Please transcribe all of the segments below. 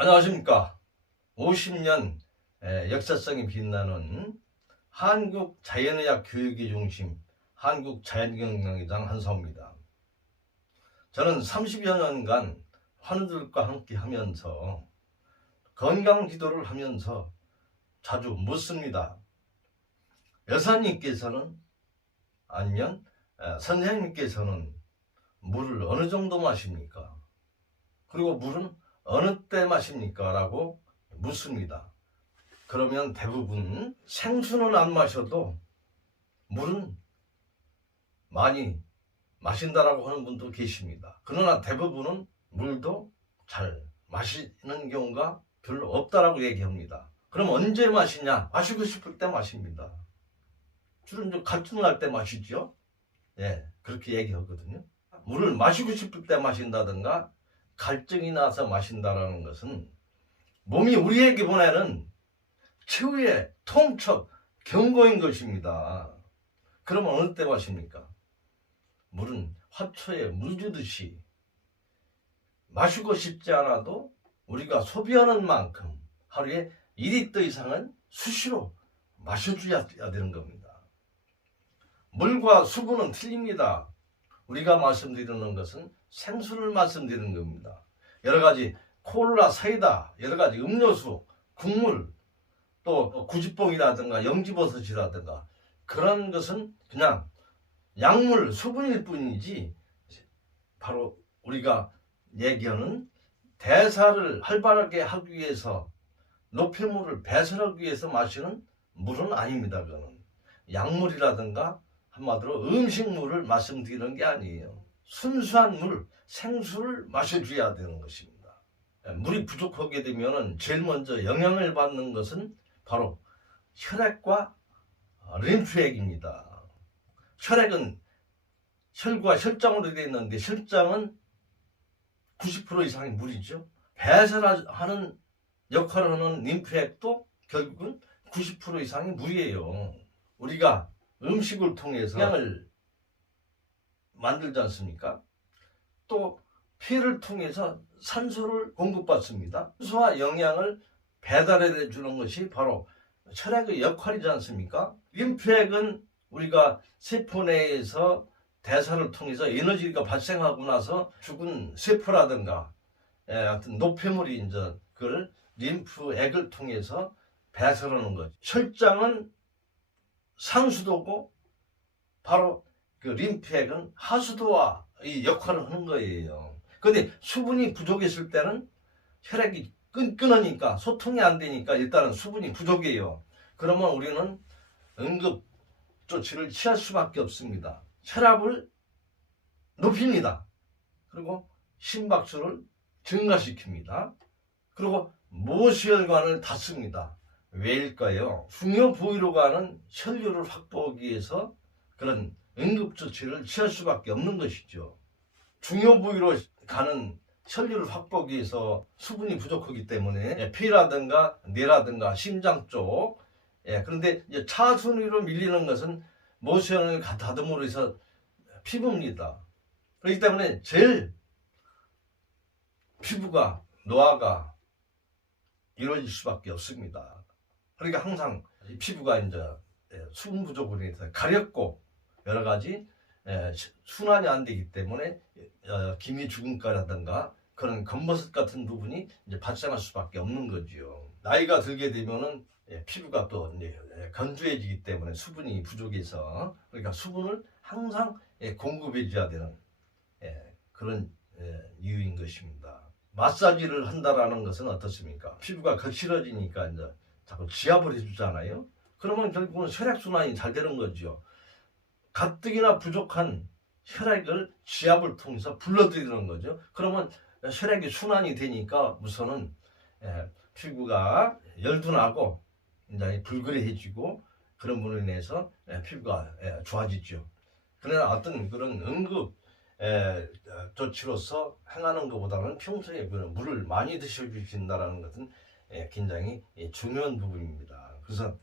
안녕하십니까. 50년 역사성이 빛나는 한국자연의학 교육의 중심 한국자연경영의장 한사호입니다. 저는 30여 년간 환우들과 함께 하면서 건강지도를 하면서 자주 묻습니다. 여사님께서는 아니면 선생님께서는 물을 어느 정도 마십니까? 그리고 물은 어느 때 마십니까? 라고 묻습니다. 그러면 대부분 생수는 안 마셔도 물은 많이 마신다라고 하는 분도 계십니다. 그러나 대부분은 물도 잘 마시는 경우가 별로 없다라고 얘기합니다. 그럼 언제 마시냐? 마시고 싶을 때 마십니다. 주로 좀 갈증날 때 마시죠. 그렇게 얘기하거든요. 물을 마시고 싶을 때 마신다든가 갈증이 나서 마신다라는 것은 몸이 우리에게 보내는 최후의 통첩, 경고인 것입니다. 그러면 어느 때 마십니까? 물은 화초에 물 주듯이 마시고 싶지 않아도 우리가 소비하는 만큼 하루에 1리터 이상은 수시로 마셔줘야 되는 겁니다. 물과 수분은 틀립니다. 우리가 말씀드리는 것은 생수를 말씀드리는 겁니다. 여러 가지 콜라, 사이다, 여러 가지 음료수, 국물, 또 구지뽕이라든가 영지버섯이라든가 그런 것은 그냥 약물, 수분일 뿐이지 바로 우리가 얘기하는 대사를 활발하게 하기 위해서 노폐물을 배설하기 위해서 마시는 물은 아닙니다. 그거는 약물이라든가 한마디로 음식물을 말씀드리는 게 아니에요. 순수한 물, 생수를 마셔줘야 되는 것입니다. 물이 부족하게 되면 제일 먼저 영향을 받는 것은 바로 혈액과 림프액입니다. 혈액은 혈과 혈장으로 되어 있는데 혈장은 90% 이상이 물이죠. 배설하는 역할을 하는 림프액도 결국은 90% 이상이 물이에요. 우리가 음식을 통해서 영양을 만들지 않습니까? 또 피를 통해서 산소를 공급받습니다. 산소와 영양을 배달해 주는 것이 바로 혈액의 역할이지 않습니까? 림프액은 우리가 세포 내에서 대사를 통해서 에너지가 발생하고 나서 죽은 세포라든가 하여튼 노폐물이 이제 그걸 림프액을 통해서 배설하는 거죠. 혈장은 상수도고 바로 그 림프액은 하수도와 이 역할을 하는 거예요. 그런데 수분이 부족했을 때는 혈액이 끊으니까 소통이 안 되니까 일단은 수분이 부족해요. 그러면 우리는 응급 조치를 취할 수밖에 없습니다. 혈압을 높입니다. 그리고 심박수를 증가시킵니다. 그리고 모수혈관을 닫습니다. 왜일까요? 중요 부위로 가는 혈류를 확보하기 위해서 그런 응급조치를 취할 수밖에 없는 것이죠. 중요 부위로 가는 혈류를 확보하기 위해서 수분이 부족하기 때문에 피라든가 뇌라든가 심장 쪽 그런데 이제 차순위로 밀리는 것은 모수혈관을 다듬으로 해서 피부입니다. 그렇기 때문에 제일 피부가 노화가 이루어질 수밖에 없습니다. 그러니까 항상 피부가 이제 수분 부족으로 인해서 가렵고 여러 가지 순환이 안 되기 때문에 기미 주근가라든가 그런 검버섯 같은 부분이 이제 발생할 수밖에 없는 거지요. 나이가 들게 되면은 피부가 또 이제 건조해지기 때문에 수분이 부족해서 그러니까 수분을 항상 공급해 줘야 되는 그런 이유인 것입니다. 마사지를 한다라는 것은 어떻습니까? 피부가 거칠어지니까 이제 자꾸 지압을 해주잖아요. 그러면 결국은 혈액순환이 잘 되는 거죠. 가뜩이나 부족한 혈액을 지압을 통해서 불러들이는 거죠. 그러면 혈액이 순환이 되니까 우선은 피부가 열도 나고 이제 불그레해지고 그런 분으로 인해서 피부가 좋아지죠. 그러나 어떤 그런 응급 조치로서 행하는 것보다는 평소에 물을 많이 드셔주신다는 것은 굉장히 중요한 부분입니다. 그래서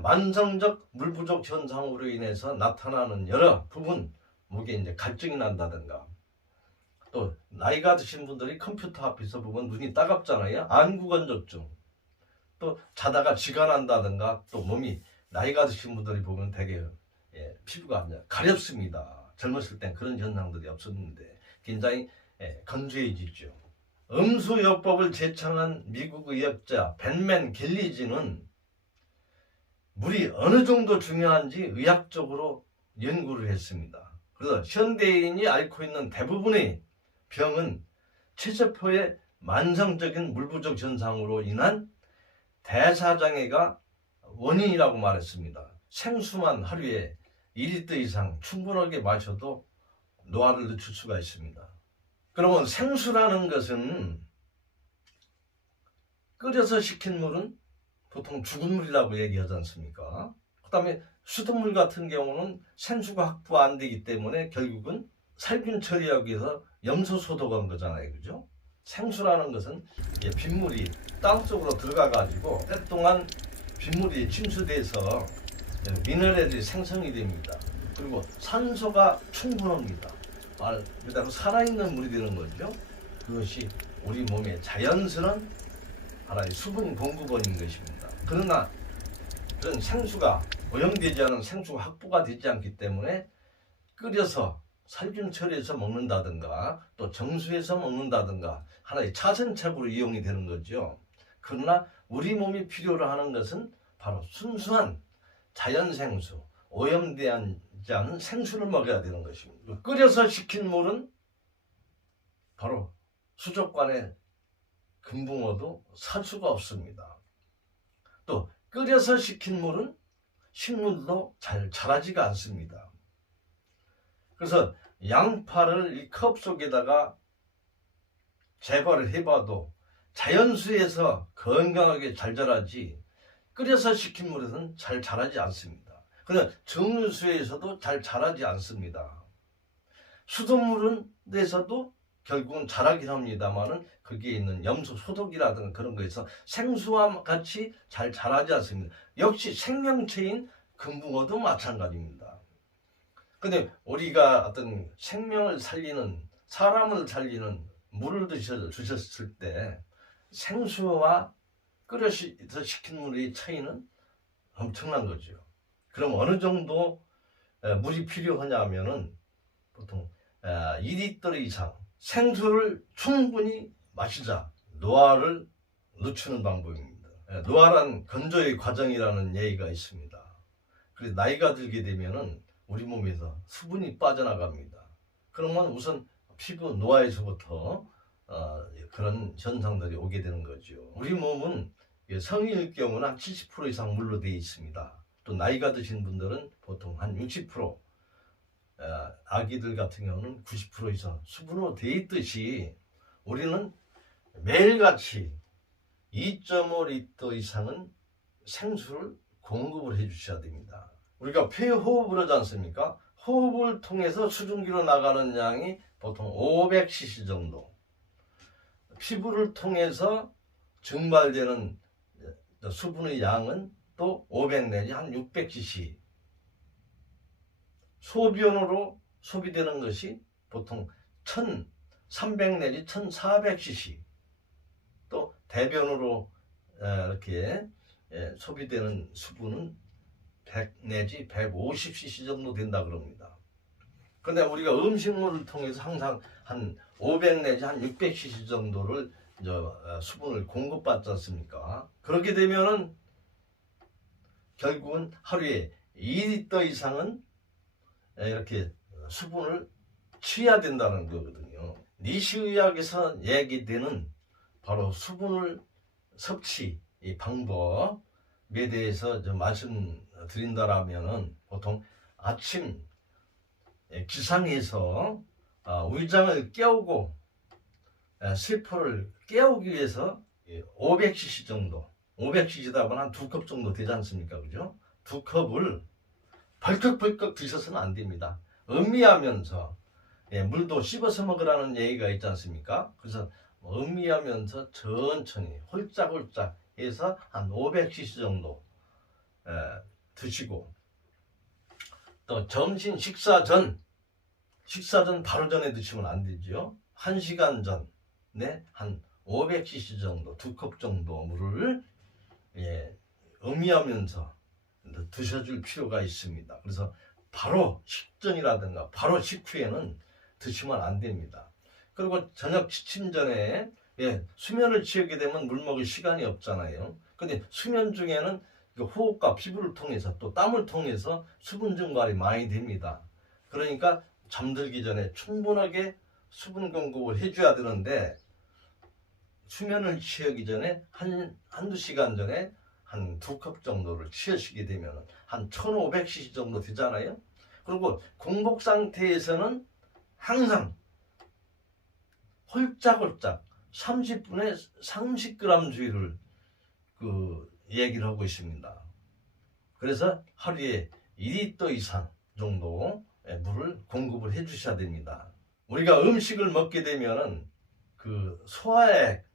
만성적 물 부족 현상으로 인해서 나타나는 여러 부분, 목에 이제 갈증이 난다든가 또 나이가 드신 분들이 컴퓨터 앞에서 보면 눈이 따갑잖아요. 안구건조증. 또 자다가 쥐가 난다든가 또 몸이 나이가 드신 분들이 보면 되게 피부가 가렵습니다. 젊었을 땐 그런 현상들이 없었는데 굉장히 건조해지죠. 음수요법을 제창한 미국 의학자 벤맨 갤리지는 물이 어느 정도 중요한지 의학적으로 연구를 했습니다. 그래서 현대인이 앓고 있는 대부분의 병은 체세포의 만성적인 물 부족 현상으로 인한 대사장애가 원인이라고 말했습니다. 생수만 하루에 2리터 이상 충분하게 마셔도 노화를 늦출 수가 있습니다. 그러면 생수라는 것은 끓여서 식힌 물은 보통 죽은 물이라고 얘기하지 않습니까? 그 다음에 수돗물 같은 경우는 생수가 확보 안 되기 때문에 결국은 살균 처리하기 위해서 염소 소독한 거잖아요. 그죠? 생수라는 것은 빗물이 땅속으로 들어가 가지고 오랫동안 빗물이 침수돼서 미네랄이 생성이 됩니다. 그리고 산소가 충분합니다. 말 그대로 살아있는 물이 되는 거죠. 그것이 우리 몸의 자연스러운 하나의 수분 공급원인 것입니다. 그러나 그런 생수가 오염되지 않은 생수가 확보가 되지 않기 때문에 끓여서 살균 처리해서 먹는다든가 또 정수해서 먹는다든가 하나의 차선책으로 이용이 되는 거죠. 그러나 우리 몸이 필요로 하는 것은 바로 순수한 자연생수, 오염되지 않은 생수를 먹어야 되는 것입니다. 끓여서 식힌 물은 바로 수족관에 금붕어도 살 수가 없습니다. 또 끓여서 식힌 물은 식물도 잘 자라지가 않습니다. 그래서 양파를 이 컵 속에다가 재배를 해봐도 자연수에서 건강하게 잘 자라지 끓여서 식힌 물에서는 잘 자라지 않습니다. 그러나 정수에서도 잘 자라지 않습니다. 수돗물에서도 결국은 자라긴 합니다만은 거기에 있는 염소 소독이라든가 그런 거에서 생수와 같이 잘 자라지 않습니다. 역시 생명체인 금붕어도 마찬가지입니다. 근데 우리가 어떤 생명을 살리는 사람을 살리는 물을 드셨을 때 생수와 끓여서 식힌 물의 차이는 엄청난 거죠. 그럼 어느 정도 물이 필요하냐면은 보통 2리터 이상 생수를 충분히 마시자 노화를 늦추는 방법입니다. 노화란 건조의 과정이라는 얘기가 있습니다. 그래서 나이가 들게 되면은 우리 몸에서 수분이 빠져나갑니다. 그러면 우선 피부 노화에서부터 그런 현상들이 오게 되는 거죠. 우리 몸은 성인일 경우는 한 70% 이상 물로 되어 있습니다. 또 나이가 드신 분들은 보통 한 60%, 아기들 같은 경우는 90% 이상 수분으로 되어 있듯이 우리는 매일같이 2.5리터 이상은 생수를 공급을 해 주셔야 됩니다. 우리가 폐호흡을 하지 않습니까? 호흡을 통해서 수증기로 나가는 양이 보통 500cc 정도, 피부를 통해서 증발되는 수분의 양은 또 500 내지 한 600cc, 소변으로 소비되는 것이 보통 1300 내지 1400cc, 또 대변으로 이렇게 소비되는 수분은 100 내지 150cc 정도 된다 그럽니다. 그런데 우리가 음식물을 통해서 항상 한 500 내지 한 600cc 정도를 수분을 공급받지 않습니까? 그렇게 되면은 결국은 하루에 2리터 이상은 이렇게 수분을 취해야 된다는 거거든요. 니시의학에서 얘기되는 바로 수분을 섭취 이 방법에 대해서 좀 말씀드린다라면은 보통 아침 기상해서 위장을 깨우고 세포를 깨우기 위해서 500cc 정도, 500cc다 보면 한 2컵 정도 되지 않습니까? 그죠? 2컵을 벌컥벌컥 드셔서는 안 됩니다. 음미하면서 물도 씹어서 먹으라는 얘기가 있지 않습니까? 그래서 음미하면서 천천히 홀짝홀짝 해서 한 500cc 정도 드시고, 또 점심 식사 전 바로 전에 드시면 안 되죠. 1시간 전에 한 500cc 정도, 2컵 정도 물을 음미하면서 드셔줄 필요가 있습니다. 그래서 바로 식전이라든가 바로 식후에는 드시면 안 됩니다. 그리고 저녁 취침 전에 수면을 취하게 되면 물 먹을 시간이 없잖아요. 근데 수면 중에는 호흡과 피부를 통해서 또 땀을 통해서 수분 증발이 많이 됩니다. 그러니까 잠들기 전에 충분하게 수분 공급을 해줘야 되는데, 수면을 취하기 전에 한두 시간 전에 한 2컵 정도를 취하시게 되면 한 1500cc 정도 되잖아요. 그리고 공복 상태에서는 항상 홀짝홀짝 30분에 30g 주의를 얘기를 하고 있습니다. 그래서 하루에 2리터 이상 정도 물을 공급을 해 주셔야 됩니다. 우리가 음식을 먹게 되면은 소화액,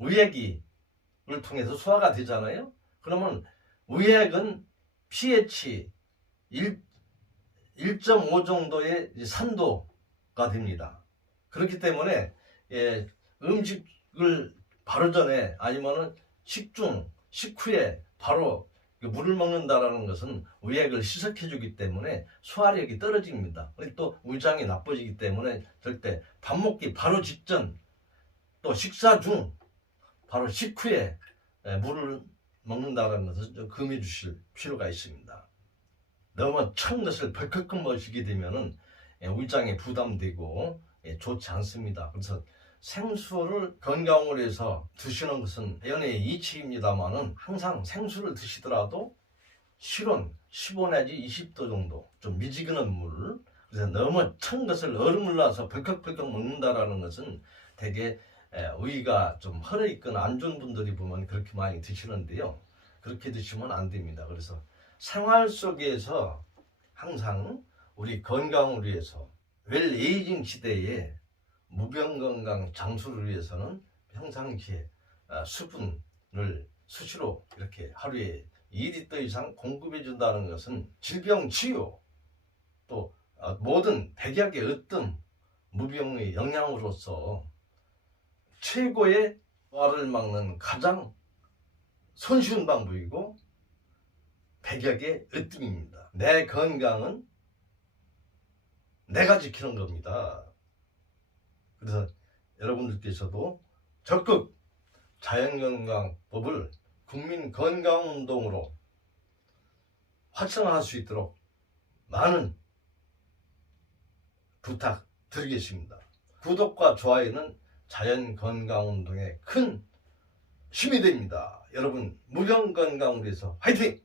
의액을 통해서 소화가 되잖아요. 그러면 의액은 pH 1.5 정도의 산도가 됩니다. 그렇기 때문에 음식을 바로 전에 아니면은 식중, 식후에 바로 물을 먹는다라는 것은 의액을 희석해 주기 때문에 소화력이 떨어집니다. 또 위장이 나빠지기 때문에 절대 밥 먹기 바로 직전, 또 식사 중, 바로 식후에 물을 먹는다는 것을 좀 금해 주실 필요가 있습니다. 너무 찬 것을 벌컥 마시게 되면은 위장에 부담되고 좋지 않습니다. 그래서 생수를 건강을 위해서 드시는 것은 연예의 이치입니다만은, 항상 생수를 드시더라도 실온 15 내지 20도 정도 좀 미지근한 물, 그래서 너무 찬 것을 얼음을 넣어서 벌컥벌컥 먹는다라는 것은 되게 위가 좀 헐어 있거나 안 좋은 분들이 보면 그렇게 많이 드시는데요. 그렇게 드시면 안 됩니다. 그래서 생활 속에서 항상 우리 건강을 위해서 웰 에이징 시대에 무병건강 장수를 위해서는 평상시에 수분을 수시로 이렇게 하루에 2리터 이상 공급해 준다는 것은 질병 치유, 또 모든 백약의 어떤 무병의 영양으로서 최고의 화를 막는 가장 손쉬운 방법이고 백약의 으뜸입니다. 내 건강은 내가 지키는 겁니다. 그래서 여러분들께서도 적극 자연건강법을 국민건강운동으로 활성화할 수 있도록 많은 부탁드리겠습니다. 구독과 좋아요는 자연건강운동의 큰 힘이 됩니다. 여러분, 무병건강을 위해서 화이팅!